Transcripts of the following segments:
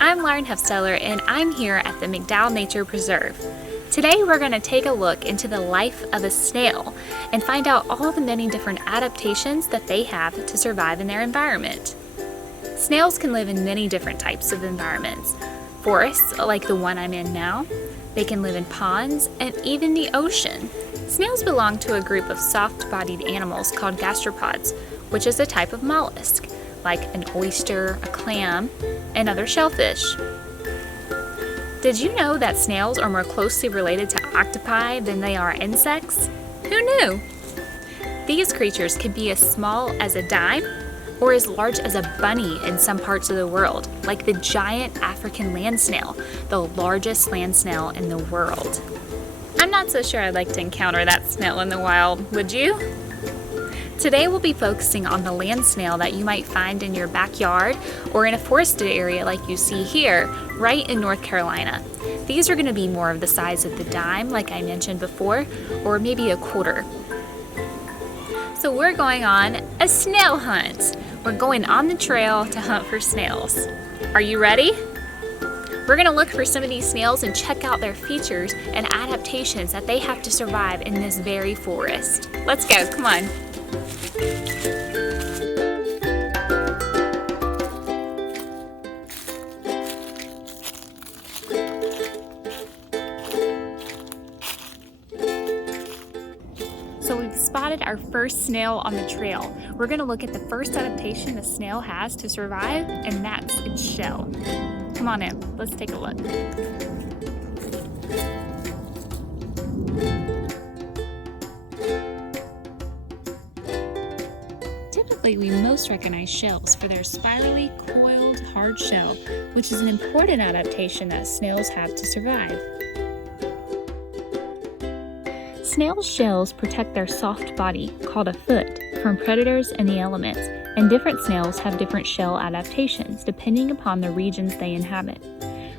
I'm Lauren Hefsteller and I'm here at the McDowell Nature Preserve. Today we're going to take a look into the life of a snail and find out all the many different adaptations that they have to survive in their environment. Snails can live in many different types of environments. Forests, like the one I'm in now. They can live in ponds and even the ocean. Snails belong to a group of soft-bodied animals called gastropods, which is a type of mollusk, like an oyster, a clam, and other shellfish. Did you know that snails are more closely related to octopi than they are insects? Who knew? These creatures can be as small as a dime or as large as a bunny in some parts of the world, like the giant African land snail, the largest land snail in the world. I'm not so sure I'd like to encounter that snail in the wild, would you? Today we'll be focusing on the land snail that you might find in your backyard or in a forested area like you see here, right in North Carolina. These are going to be more of the size of the dime, like I mentioned before, or maybe a quarter. So we're going on a snail hunt. We're going on the trail to hunt for snails. Are you ready? We're going to look for some of these snails and check out their features and adaptations that they have to survive in this very forest. Let's go, come on. So we've spotted our first snail on the trail. We're going to look at the first adaptation a snail has to survive, and that's its shell. Come on in, let's take a look. Typically, we most recognize shells for their spirally coiled hard shell, which is an important adaptation that snails have to survive. Snails' shells protect their soft body, called a foot, from predators and the elements, and different snails have different shell adaptations depending upon the regions they inhabit.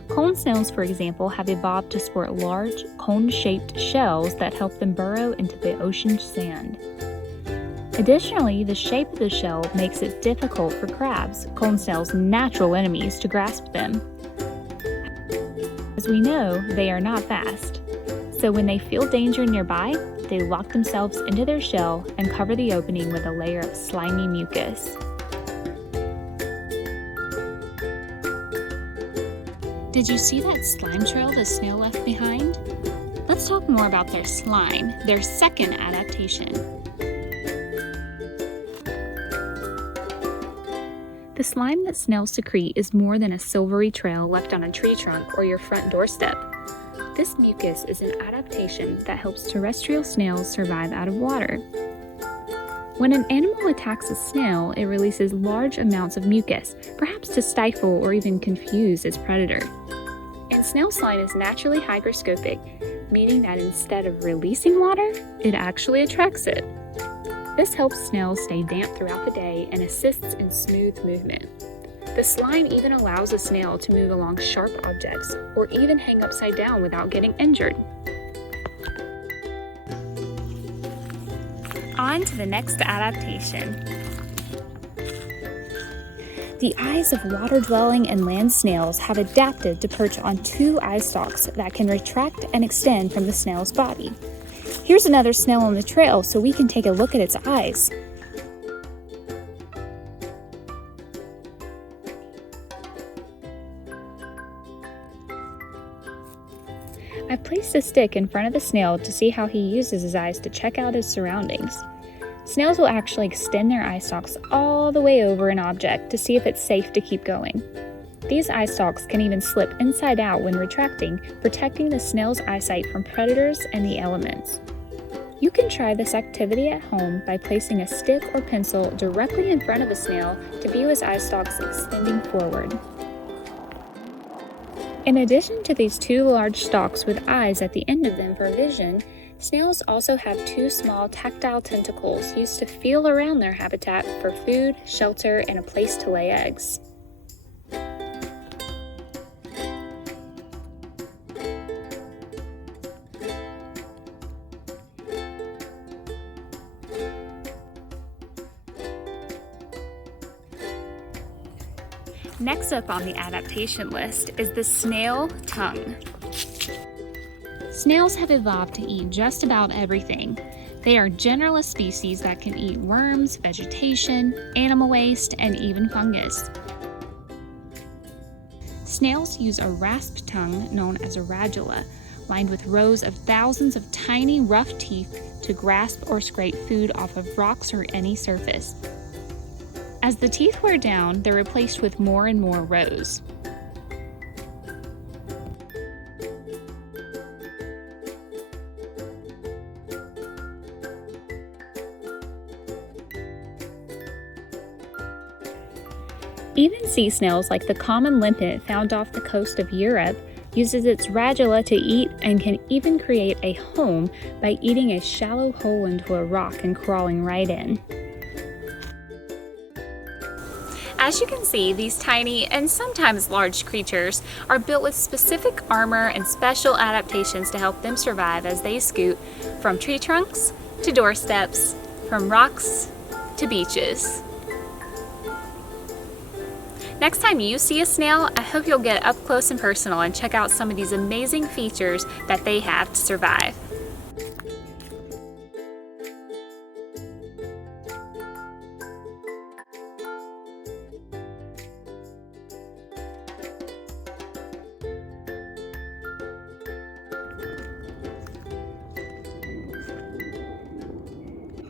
Cone snails, for example, have evolved to sport large, cone-shaped shells that help them burrow into the ocean sand. Additionally, the shape of the shell makes it difficult for crabs, cone snails' natural enemies, to grasp them. As we know, they are not fast. So when they feel danger nearby, they lock themselves into their shell and cover the opening with a layer of slimy mucus. Did you see that slime trail the snail left behind? Let's talk more about their slime, their second adaptation. The slime that snails secrete is more than a silvery trail left on a tree trunk or your front doorstep. This mucus is an adaptation that helps terrestrial snails survive out of water. When an animal attacks a snail, it releases large amounts of mucus, perhaps to stifle or even confuse its predator. And snail slime is naturally hygroscopic, meaning that instead of releasing water, it actually attracts it. This helps snails stay damp throughout the day and assists in smooth movement. The slime even allows a snail to move along sharp objects or even hang upside down without getting injured. On to the next adaptation. The eyes of water-dwelling and land snails have adapted to perch on two eye stalks that can retract and extend from the snail's body. Here's another snail on the trail so we can take a look at its eyes. I've placed a stick in front of the snail to see how he uses his eyes to check out his surroundings. Snails will actually extend their eye stalks all the way over an object to see if it's safe to keep going. These eye stalks can even slip inside out when retracting, protecting the snail's eyesight from predators and the elements. You can try this activity at home by placing a stick or pencil directly in front of a snail to view his eye stalks extending forward. In addition to these two large stalks with eyes at the end of them for vision, snails also have two small tactile tentacles used to feel around their habitat for food, shelter, and a place to lay eggs. Next up on the adaptation list is the snail tongue. Snails have evolved to eat just about everything. They are generalist species that can eat worms, vegetation, animal waste, and even fungus. Snails use a rasp tongue known as a radula, lined with rows of thousands of tiny, rough teeth to grasp or scrape food off of rocks or any surface. As the teeth wear down, they're replaced with more and more rows. Even sea snails like the common limpet found off the coast of Europe uses its radula to eat and can even create a home by eating a shallow hole into a rock and crawling right in. As you can see, these tiny and sometimes large creatures are built with specific armor and special adaptations to help them survive as they scoot from tree trunks to doorsteps, from rocks to beaches. Next time you see a snail, I hope you'll get up close and personal and check out some of these amazing features that they have to survive.